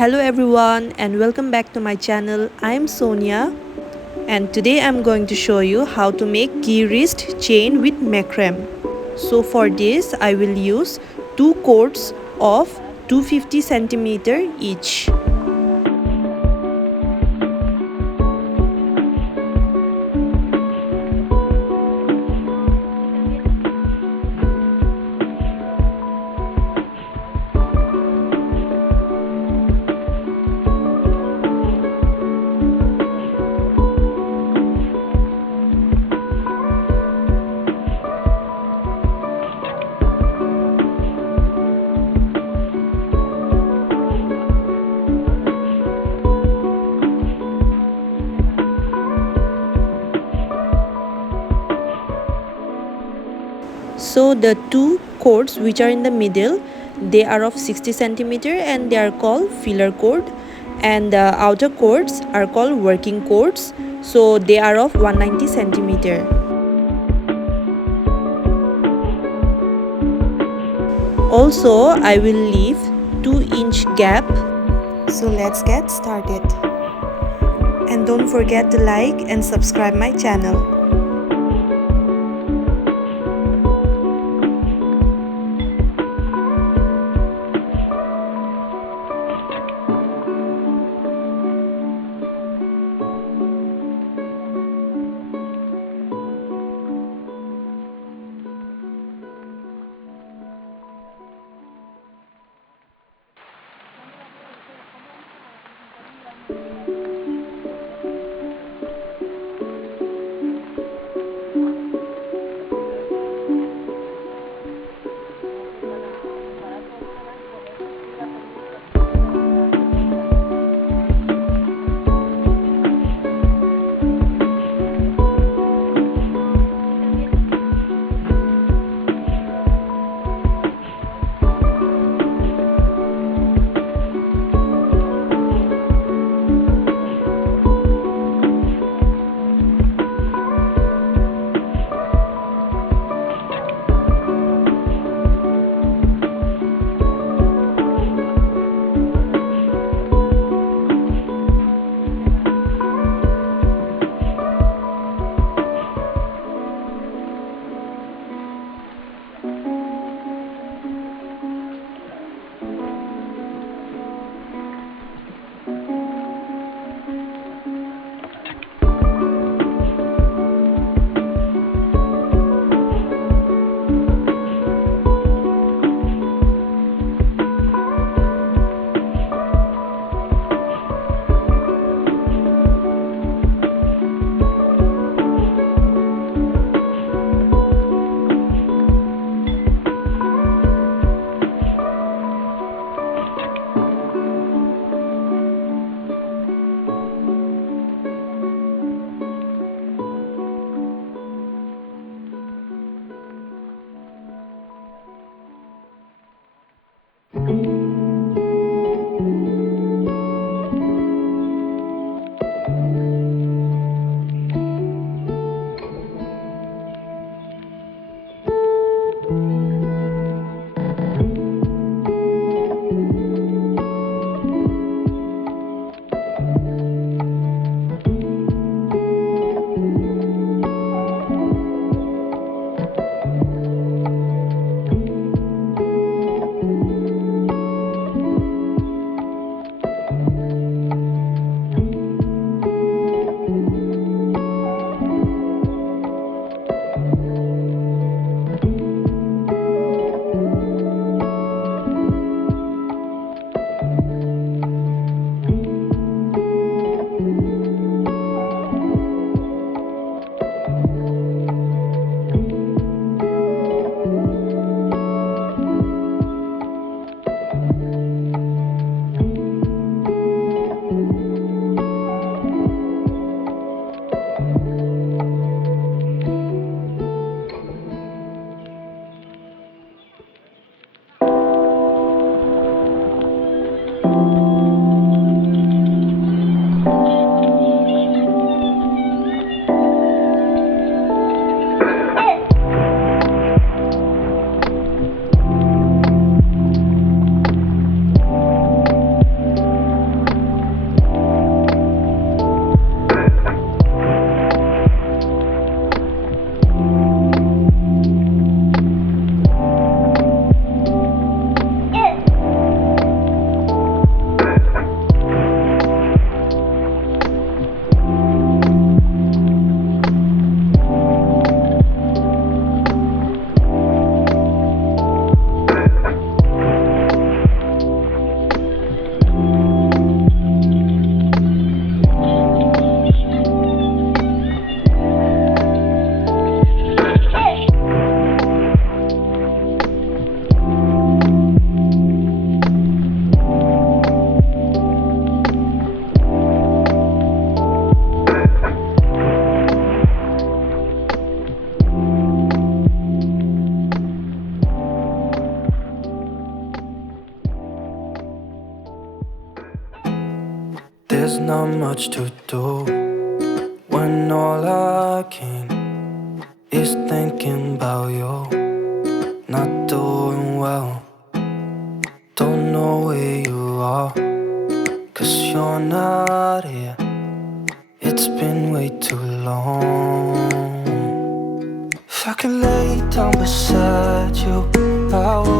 Hello everyone and welcome back to my channel. I am Sonia and today I am going to show you how to make key wrist chain with macrame. So for this I will use two cords of 250 centimeter each. So the two cords which are in the middle, they are of 60 centimeter and they are called filler cord, and the outer cords are called working cords, so they are of 190 centimeter. Also I will leave 2-inch gap. So let's get started, and don't forget to like and subscribe my channel. There's not much to do when all I can is thinking about you. Not doing well, don't know where you are, 'cause you're not here. It's been way too long. If I could lay down beside you, I would.